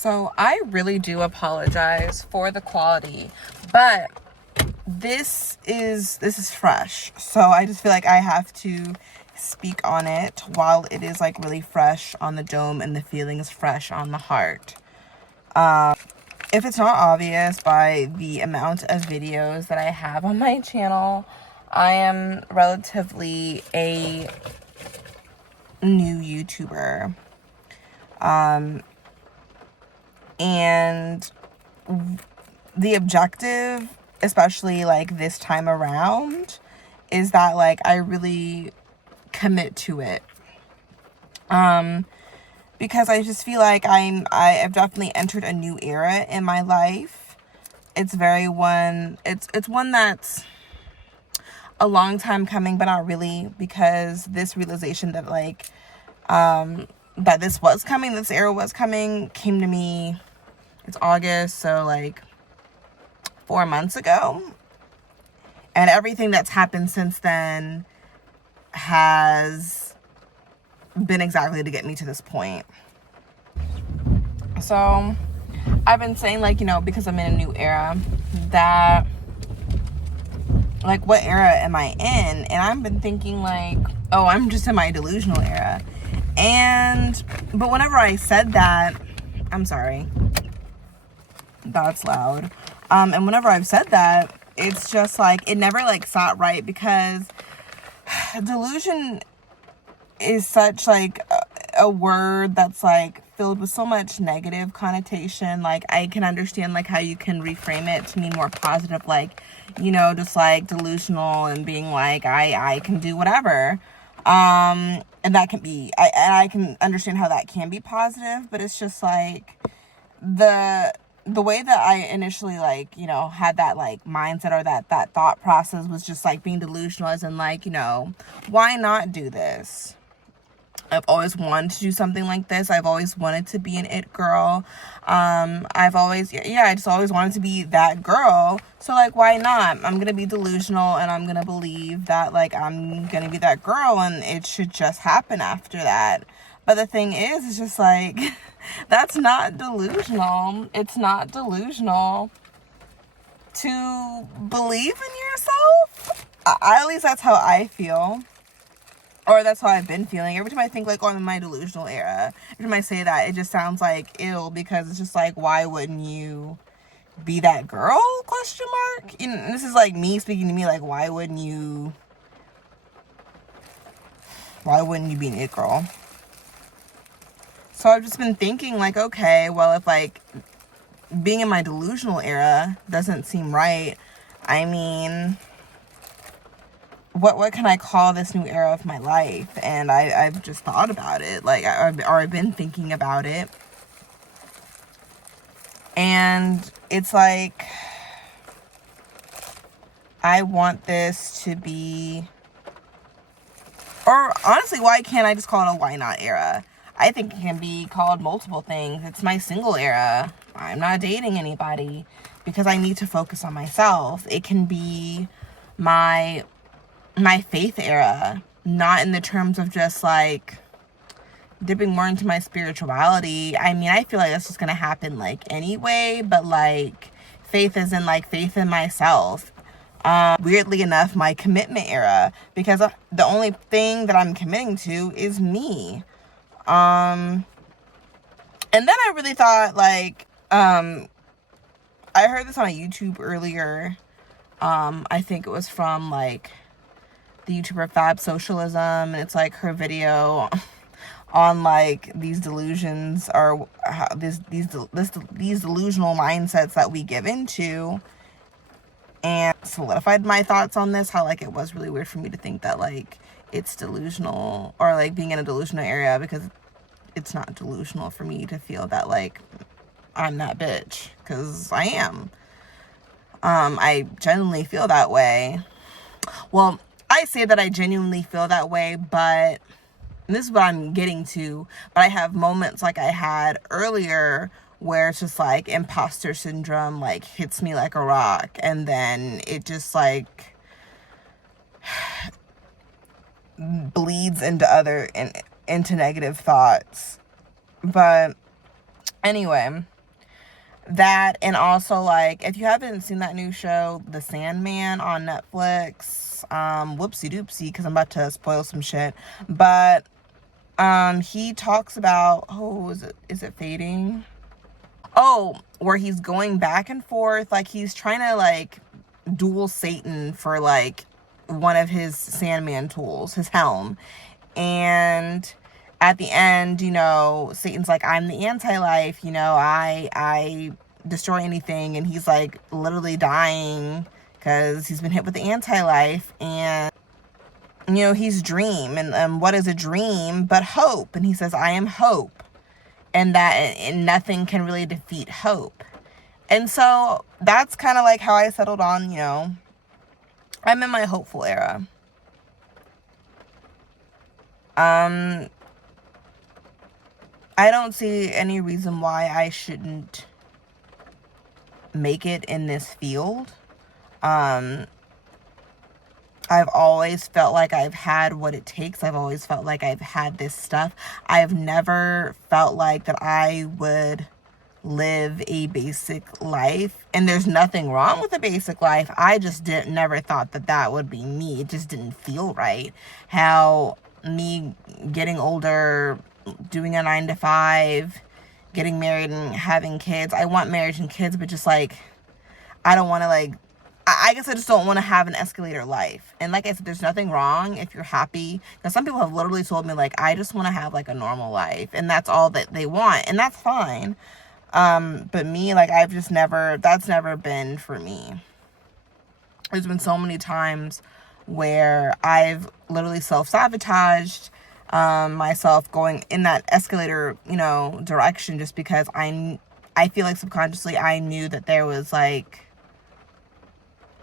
So I really do apologize for the quality, but this is fresh. So I just feel like I have to speak on it while it is like really fresh on the dome and the feelings fresh on the heart. If it's not obvious by the amount of videos that I have on my channel, I am relatively a new YouTuber. And the objective, especially like this time around, is that like I really commit to it. Because I just feel like I have definitely entered a new era in my life. It's one that's a long time coming, but not really, because this realization that like that this era was coming, came to me. It's August, so like 4 months ago, and everything that's happened since then has been exactly to get me to this point. So I've been saying, like, because I'm in a new era, that like, what era am I in? And I've been thinking like, oh, I'm just in my delusional era. But whenever I said that, I'm sorry, that's loud. And whenever I've said that, it's just like, it never like sat right, because delusion is such like a word that's like filled with so much negative connotation. Like, I can understand like how you can reframe it to mean more positive, like, just like delusional and being like, I can do whatever. And that can be, I can understand how that can be positive, but it's just like the way that I initially like, had that like mindset, or that thought process, was just like being delusional, as in like, why not do this? I've always wanted to do something like this. I've always wanted to be an it girl. I just always wanted to be that girl. So like, why not? I'm going to be delusional, and I'm going to believe that like I'm going to be that girl, and it should just happen after that. But the thing is, it's just like, that's not delusional. It's not delusional to believe in yourself. At least that's how I feel. Or that's how I've been feeling. Every time I think like, oh, I'm in my delusional era, every time I say that, it just sounds like ill, because it's just like, why wouldn't you be that girl? ? And this is like me speaking to me, like, why wouldn't you be an it girl? So I've just been thinking like, okay, well, if like being in my delusional era doesn't seem right, I mean, what can I call this new era of my life? And I've just thought about it, like, I've been thinking about it, and it's like, I want this to be, or honestly, why can't I just call it a why not era? I think it can be called multiple things. It's my single era. I'm not dating anybody because I need to focus on myself. It can be my faith era, not in the terms of just like dipping more into my spirituality. I mean, I feel like that's just gonna happen like anyway, but like faith is in like faith in myself. Weirdly enough, my commitment era, because the only thing that I'm committing to is me. And then I really thought like, I heard this on YouTube earlier. I think it was from like the YouTuber Fab Socialism, and it's like her video on like these delusions, or how these delusional mindsets that we give into, and solidified my thoughts on this, how like it was really weird for me to think that like it's delusional, or like being in a delusional area, because it's not delusional for me to feel that like I'm that bitch, because I am. I genuinely feel that way. Well, I say that I genuinely feel that way, but this is what I'm getting to. But I have moments like I had earlier where it's just like imposter syndrome like hits me like a rock, and then it just like bleeds into negative thoughts. But anyway, That, and also, like, if you haven't seen that new show, The Sandman, on Netflix, whoopsie doopsie, because I'm about to spoil some shit, but he talks about, oh, is it Fading? Oh, where he's going back and forth, like he's trying to like duel Satan for like one of his Sandman tools, his helm. And at the end, you know, Satan's like, I'm the anti-life, you know, I destroy anything. And he's like literally dying because he's been hit with the anti-life. And, you know, he's dream. And what is a dream but hope? And he says, I am hope. And nothing can really defeat hope. And so that's kind of like how I settled on, you know, I'm in my hopeful era. I don't see any reason why I shouldn't make it in this field. I've always felt like I've had what it takes. I've always felt like I've had this stuff. I've never felt like that I would live a basic life. And there's nothing wrong with a basic life. I just never thought that that would be me. It just didn't feel right. How me getting older, doing a 9-to-5, getting married and having kids. I want marriage and kids, but just like, I don't want to like, I guess I just don't want to have an escalator life. And like I said, there's nothing wrong if you're happy. Because some people have literally told me, like, I just want to have, like, a normal life. And that's all that they want. And that's fine. But me, like, I've just never, that's never been for me. There's been so many times where I've literally self-sabotaged myself going in that escalator, you know, direction. Just because I feel like subconsciously I knew that there was, like,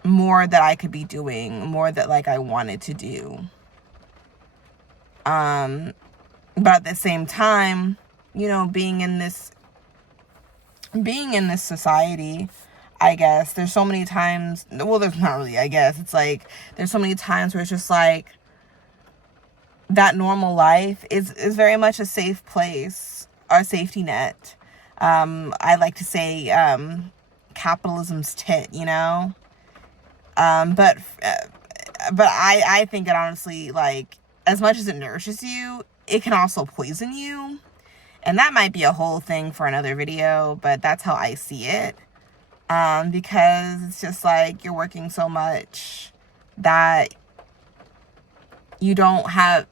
more that I could be doing, more that like I wanted to do. But at the same time, you know, being in this society, I guess there's so many times, well, there's not really, I guess it's like there's so many times where it's just like that normal life is very much a safe place, our safety net. I like to say capitalism's tit, you know. But I think it honestly, like, as much as it nourishes you, it can also poison you. And that might be a whole thing for another video, but that's how I see it. Because it's just like you're working so much that you don't have,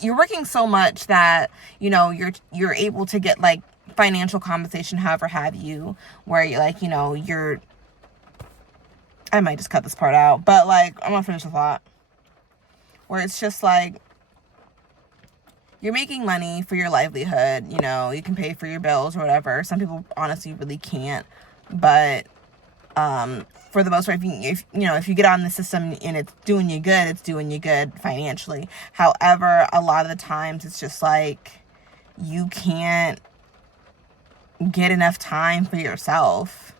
you're working so much that, you know, you're able to get like financial compensation, however have you, where you're like, you know, I might just cut this part out, but like, I'm gonna finish the thought. Where it's just like, you're making money for your livelihood, you know, you can pay for your bills or whatever. Some people honestly really can't, but for the most part, if you get on the system and it's doing you good financially. However, a lot of the times it's just like, you can't get enough time for yourself.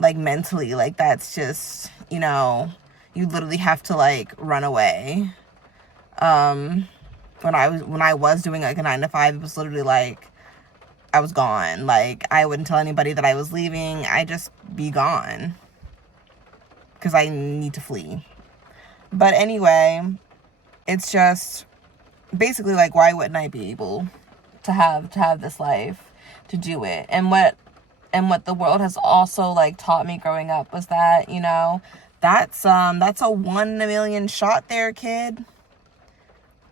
Like mentally, like that's just, you know, you literally have to like run away. When I was doing like a 9-to-5, it was literally like I was gone. Like I wouldn't tell anybody that I was leaving. I just be gone because I need to flee. But anyway, it's just basically like, why wouldn't I be able to have this life, to do it? And what the world has also like taught me growing up was that, you know, that's a 1 in a million shot there, kid.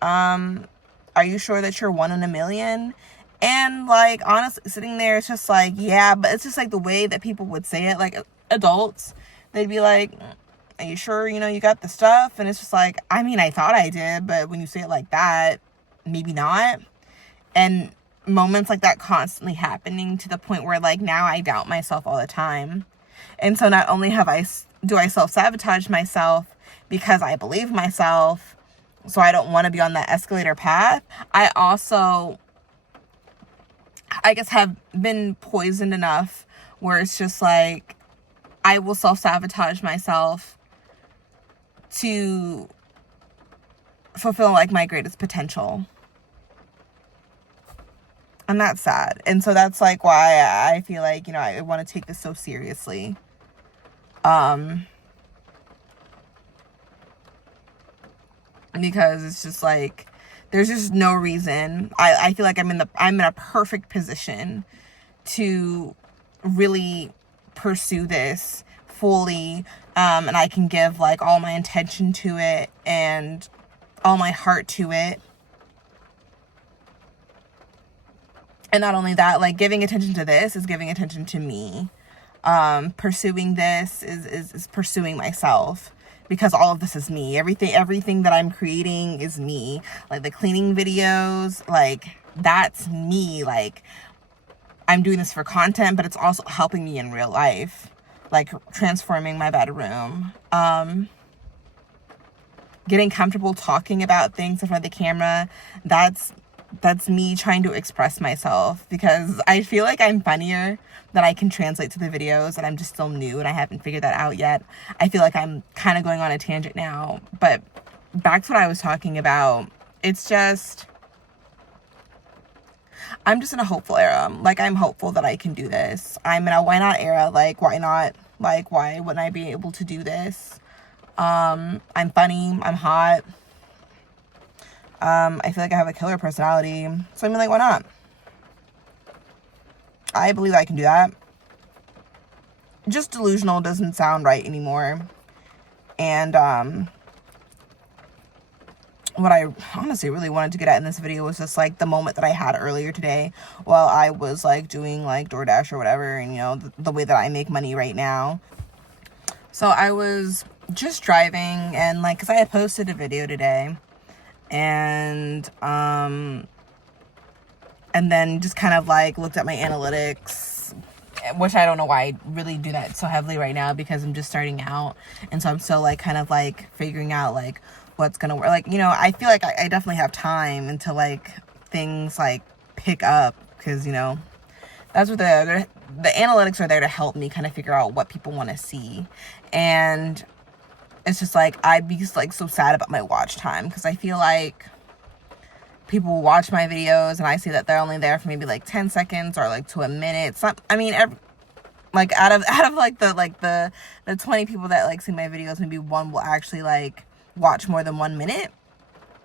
Are you sure that you're 1 in a million? And like, honestly, sitting there, it's just like, yeah, but it's just like the way that people would say it, like adults, they'd be like, are you sure, you know, you got the stuff? And it's just like, I mean, I thought I did, but when you say it like that, maybe not. And moments like that constantly happening to the point where like now I doubt myself all the time. And so not only do I self-sabotage myself because I believe myself, so I don't want to be on that escalator path, I also, I guess, have been poisoned enough where it's just like I will self-sabotage myself to fulfill like my greatest potential. And that's sad. And so that's like why I feel like, you know, I want to take this so seriously. Because it's just like, there's just no reason. I feel like I'm in a perfect position to really pursue this fully. And I can give like all my intention to it and all my heart to it. And not only that, like giving attention to this is giving attention to me. Pursuing this is pursuing myself, because all of this is me. Everything that I'm creating is me. Like the cleaning videos, like that's me. Like I'm doing this for content, but it's also helping me in real life. Like transforming my bedroom. Getting comfortable talking about things in front of the camera. That's me trying to express myself, because I feel like I'm funnier than I can translate to the videos, and I'm just still new and I haven't figured that out yet. I feel like I'm kind of going on a tangent now, but back to what I was talking about. It's just, I'm just in a hopeful era. Like I'm hopeful that I can do this. I'm in a why not era. Like why not? Like why wouldn't I be able to do this? I'm funny, I'm hot. I feel like I have a killer personality. So I mean, like, why not? I believe I can do that. Just delusional doesn't sound right anymore. And what I honestly really wanted to get at in this video was just like the moment that I had earlier today while I was like doing like DoorDash or whatever, and you know, the way that I make money right now. So I was just driving, and like, because I had posted a video today, and then just kind of like looked at my analytics, which I don't know why I really do that so heavily right now, because I'm just starting out, and so I'm still like kind of like figuring out like what's gonna work. Like, you know, I feel like I definitely have time until like things like pick up, because you know, that's what the analytics are there to help me kind of figure out what people want to see. And it's just like, I'd be like so sad about my watch time, because I feel like people watch my videos and I see that they're only there for maybe like 10 seconds or like to a minute. It's not, I mean, like out of like the 20 people that like see my videos, maybe one will actually like watch more than 1 minute,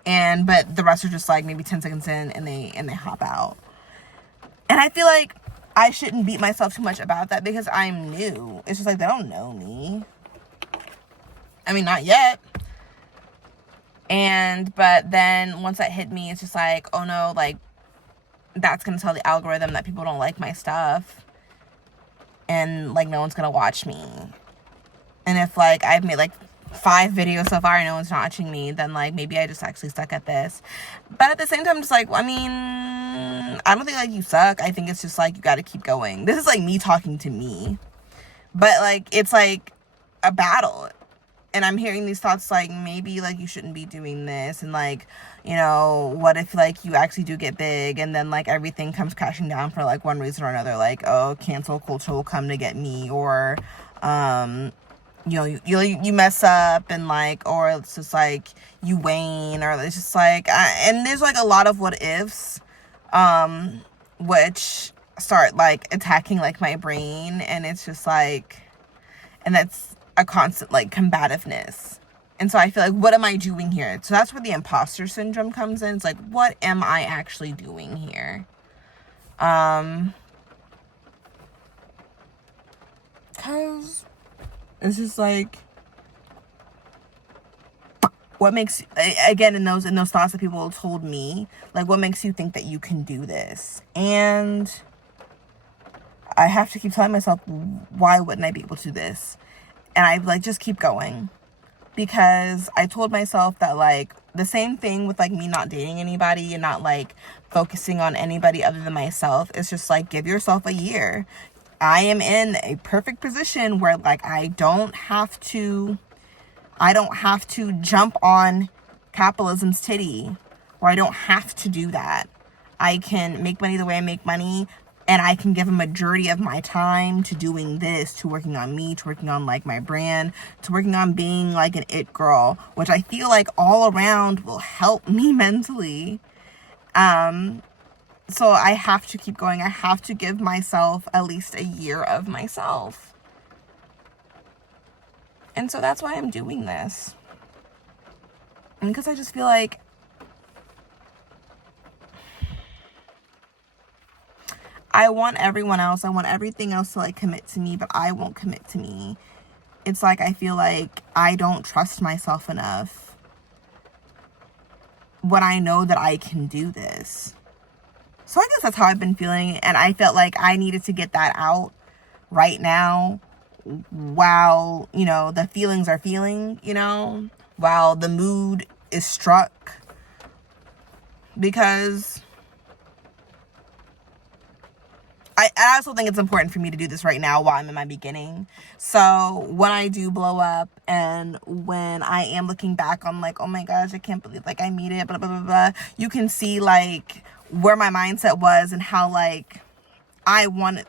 but the rest are just like maybe 10 seconds in and they hop out. And I feel like I shouldn't beat myself too much about that, because I'm new. It's just like, they don't know me. I mean, not yet. But then once that hit me, it's just like, oh no, like that's gonna tell the algorithm that people don't like my stuff, and like no one's gonna watch me. And if like I've made like 5 videos so far and no one's watching me, then like maybe I just actually suck at this. But at the same time, just like, I mean, I don't think like you suck. I think it's just like you gotta keep going. This is like me talking to me, but like it's like a battle. And I'm hearing these thoughts like, maybe like you shouldn't be doing this, and like, you know, what if like you actually do get big and then like everything comes crashing down for like one reason or another, like, oh, cancel culture will come to get me, or you know, you mess up, and like, or it's just like you wane, or it's just like and there's like a lot of what ifs which start like attacking like my brain, and it's just like, and that's a constant like combativeness. And so I feel like, what am I doing here? So that's where the imposter syndrome comes in. It's like, what am I actually doing here? Cause it's just like, what makes, again, in those thoughts that people told me, like, what makes you think that you can do this? And I have to keep telling myself, why wouldn't I be able to do this? And I like just keep going, because I told myself that like the same thing with like me not dating anybody and not like focusing on anybody other than myself. It's just like, give yourself a year. I am in a perfect position where like I don't have to jump on capitalism's titty, or I don't have to do that. I can make money the way I make money, and I can give a majority of my time to doing this, to working on me, to working on like my brand, to working on being like an it girl, which I feel like all around will help me mentally. So I have to keep going. I have to give myself at least a year of myself. And so that's why I'm doing this. And because I just feel like I want everyone else, I want everything else to like commit to me, but I won't commit to me. It's like I feel like I don't trust myself enough when I know that I can do this. So I guess that's how I've been feeling, and I felt like I needed to get that out right now while, you know, the feelings are feeling, you know, while the mood is struck, because I also think it's important for me to do this right now while I'm in my beginning. So when I do blow up, and when I am looking back on like, oh my gosh, I can't believe like I made it, blah, blah, blah, blah, you can see like where my mindset was and how like I wanted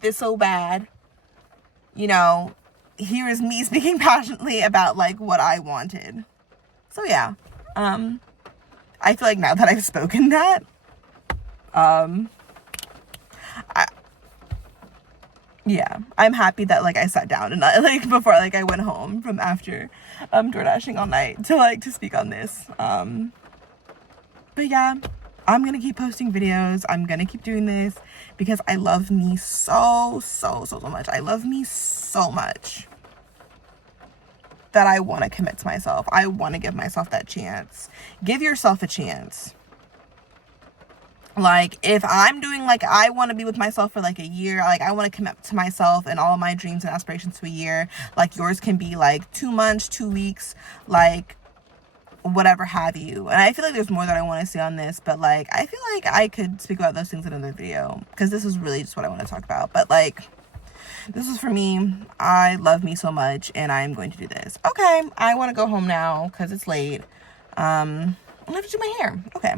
this so bad. You know, here is me speaking passionately about like what I wanted. So yeah, I feel like now that I've spoken that, yeah, I'm happy that like I sat down and like before like I went home from after door dashing all night to speak on this. But yeah, I'm gonna keep posting videos. I'm gonna keep doing this because I love me so much. I love me so much that I want to commit to myself. I want to give myself that chance. Give yourself a chance. Like, if I'm doing, like, I want to be with myself for, like, a year. Like, I want to commit to myself and all of my dreams and aspirations to a year. Like, yours can be, like, 2 months, 2 weeks, like, whatever have you. And I feel like there's more that I want to say on this. But, like, I feel like I could speak about those things in another video. Because this is really just what I want to talk about. But, like, this is for me. I love me so much. And I'm going to do this. Okay, I want to go home now because it's late. I have to do my hair. Okay.